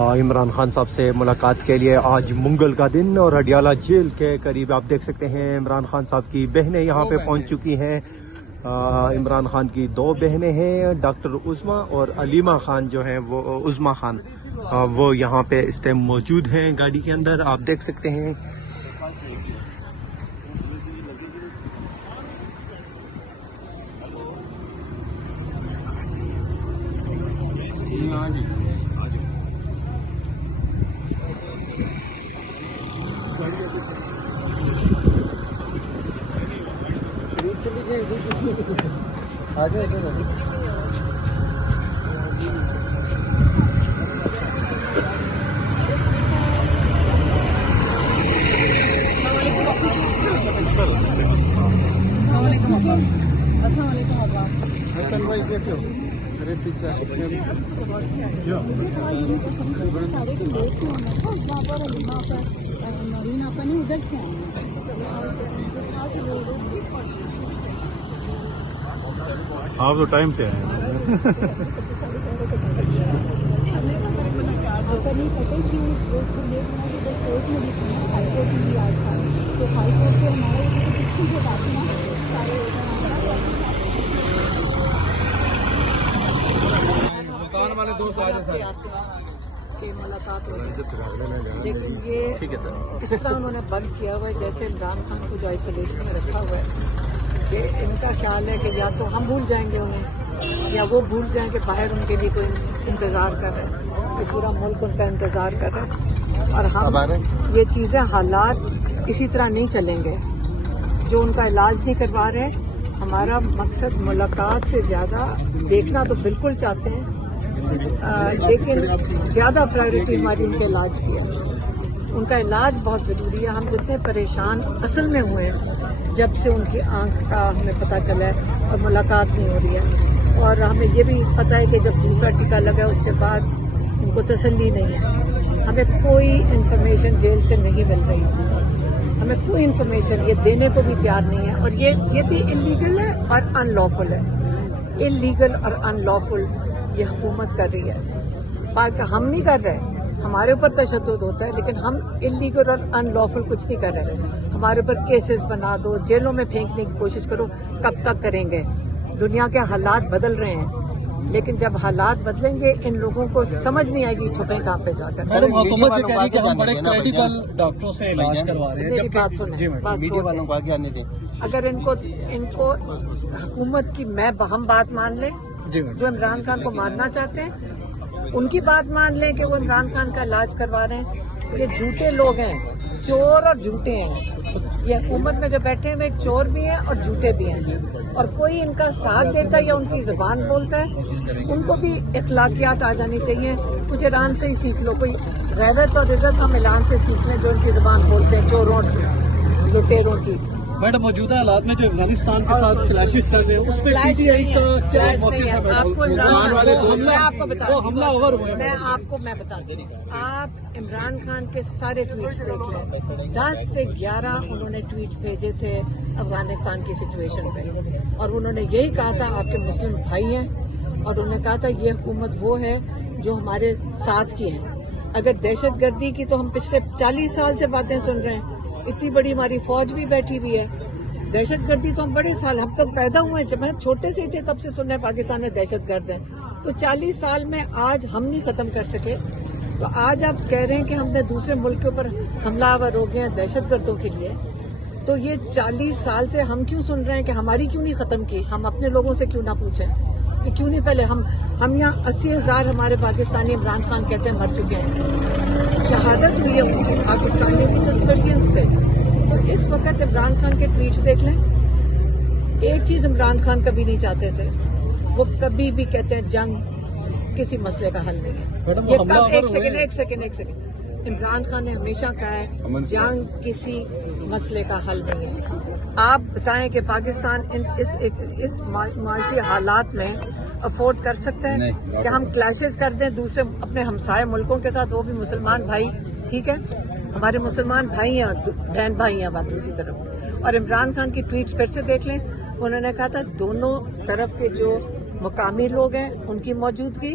عمران خان صاحب سے ملاقات کے لیے آج منگل کا دن، اور اڈیالہ جیل کے قریب آپ دیکھ سکتے ہیں عمران خان صاحب کی بہنیں یہاں پہ پہنچ چکی ہیں۔ عمران خان کی دو بہنیں ہیں، ڈاکٹر عظمیٰ اور علیمہ خان جو ہیں وہ عظمیٰ خان، وہ یہاں پہ اس ٹائم موجود ہیں گاڑی کے اندر، آپ دیکھ سکتے ہیں۔ حسن بھائی کیسے ہو؟ آپ تو ٹائم سے آئے والے دوست کی ملاقات ہو جائے، لیکن یہ اس طرح انہوں نے بند کیا ہوا ہے جیسے عمران خان کو جو آئسولیشن میں رکھا ہوا ہے کہ ان کا خیال ہے کہ یا تو ہم بھول جائیں گے انہیں یا وہ بھول جائیں کہ باہر ان کے لیے کوئی انتظار کر رہا ہے، کہ پورا ملک ان کا انتظار کر رہا ہے، اور ہم یہ چیزیں حالات اسی طرح نہیں چلیں گے۔ جو ان کا علاج نہیں کروا رہے، ہمارا مقصد ملاقات سے زیادہ دیکھنا تو بالکل چاہتے ہیں، لیکن زیادہ پرائیورٹی ہماری ان کے علاج کی ہے۔ ان کا علاج بہت ضروری ہے۔ ہم جتنے پریشان اصل میں ہوئے ہیں جب سے ان کی آنکھ کا ہمیں پتہ چلا ہے اور ملاقات نہیں ہو رہی ہے، اور ہمیں یہ بھی پتہ ہے کہ جب دوسرا ٹیکہ لگا اس کے بعد ان کو تسلی نہیں ہے۔ ہمیں کوئی انفارمیشن جیل سے نہیں مل رہی، ہمیں کوئی انفارمیشن یہ دینے کو بھی تیار نہیں ہے، اور یہ بھی انلیگل ہے اور ان لافل ہے۔ انلیگل اور ان لافل یہ حکومت کر رہی ہے، ہم نہیں کر رہے۔ ہمارے اوپر تشدد ہوتا ہے لیکن ہم انلیگل اور ان لافل کچھ نہیں کر رہے۔ ہمارے اوپر کیسز بنا دو، جیلوں میں پھینکنے کی کوشش کرو، کب تک کریں گے؟ دنیا کے حالات بدل رہے ہیں، لیکن جب حالات بدلیں گے ان لوگوں کو سمجھ نہیں آئے گی چھپیں کہاں پہ جا کر۔ حکومت یہ کہہ رہی ہے کہ ہم بڑے کریڈیبل ڈاکٹروں سے علاج کروا رہے ہیں۔ میری بات سنیں، اگر ان کو حکومت کی ہم بات مان لیں، جو عمران خان کو مارنا چاہتے ہیں ان کی بات مان لیں کہ وہ عمران خان کا علاج کروا رہے ہیں، یہ جھوٹے لوگ ہیں، چور اور جھوٹے ہیں۔ یہ حکومت میں جو بیٹھے ہوئے چور بھی ہیں اور جھوٹے بھی ہیں، اور کوئی ان کا ساتھ دیتا ہے یا ان کی زبان بولتا ہے، ان کو بھی اخلاقیات آ جانی چاہیے۔ کچھ ایران سے ہی سیکھ لو، کوئی غیرت اور عزت ہم ایران سے سیکھ لیں جو ان کی زبان بولتے ہیں، چوروں اور لٹیروں کی۔ میڈم موجودہ حالات میں جو افغانستان کے ساتھ کلیشز چل رہے ہیں اس پہ پی ٹی آئی کا کیا موقف ہے؟ میں بتا دوں، آپ عمران خان کے سارے ٹویٹس دیکھ لیں، 10 سے 11 انہوں نے ٹویٹس بھیجے تھے افغانستان کی سچویشن پہ، اور انہوں نے یہی کہا تھا آپ کے مسلم بھائی ہیں، اور انہوں نے کہا تھا یہ حکومت وہ ہے جو ہمارے ساتھ کی ہے۔ اگر دہشت گردی کی تو ہم پچھلے 40 سال سے باتیں سن رہے ہیں، اتنی بڑی ہماری فوج بھی بیٹھی ہوئی ہے۔ دہشت گردی تو ہم بڑے سال، ہم تب پیدا ہوئے ہیں، جب ہم چھوٹے سے تھے تب سے سن رہے ہیں پاکستان میں دہشت گرد ہے، تو 40 سال میں آج ہم نہیں ختم کر سکے، تو آج آپ کہہ رہے ہیں کہ ہم نے دوسرے ملک کے اوپر حملہ آور ہو گئے ہیں دہشت گردوں کے لیے، تو یہ 40 سال سے ہم کیوں سن رہے ہیں کہ ہماری کیوں نہیں ختم کی؟ ہم اپنے لوگوں سے کیوں نہ پوچھیں کہ کیوں نہیں پہلے ہم یہاں 80,000 ہمارے پاکستانی عمران خان کہتے ہیں مر چکے ہیں، شہادت ہوئی ہے ان کی، پاکستانی کی جو سویلینس تھے۔ تو اس وقت عمران خان کے ٹویٹس دیکھ لیں، ایک چیز عمران خان کبھی نہیں چاہتے تھے، وہ کبھی بھی کہتے ہیں جنگ کسی مسئلے کا حل نہیں ہے۔ یہ کب ایک سیکنڈ عمران خان نے ہمیشہ کہا ہے جنگ کسی مسئلے کا حل نہیں ہے۔ آپ بتائیں کہ پاکستان اس معاشی حالات میں افورڈ کر سکتا ہے کہ ہم کلیشز کر دیں دوسرے اپنے ہمسائے ملکوں کے ساتھ، وہ بھی مسلمان بھائی، ٹھیک ہے ہمارے مسلمان بھائی ہیں، بہن بھائی ہیں بات دوسری طرف۔ اور عمران خان کی ٹویٹس پھر سے دیکھ لیں، انہوں نے کہا تھا دونوں طرف کے جو مقامی لوگ ہیں ان کی موجودگی